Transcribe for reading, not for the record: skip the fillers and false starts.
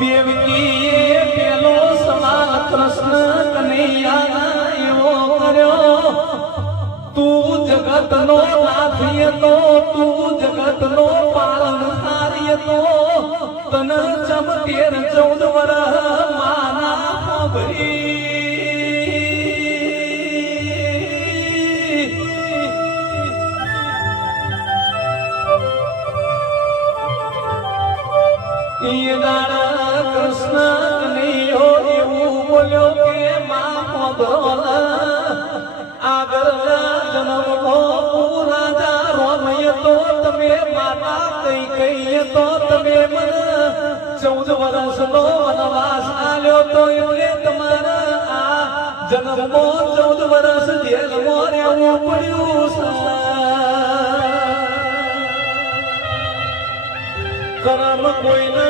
દેવકીએ પેલો સવાલ કૃષ્ણ કનૈયા એવો કર્યો, તું જગતનો નાથીએ તો, તું જગતનો પાલનહારીએ તો, તન ચમ 13-14 વર્ષ માના ખબરી કૃષ્ણ કનૈયો એવું બોલ્યો કે માં મોદોલ આગળ જન્મો રાજા રોમય તો તમે માતા કઈ કહીએ તો તમે મને 14 વર્ષનો વનવાસ આલ્યો તો એટલે તમારા આ જન્મો 14 વર્ષ જેલમાં રહેવું પડ્યું છે. કર્મ કોઈને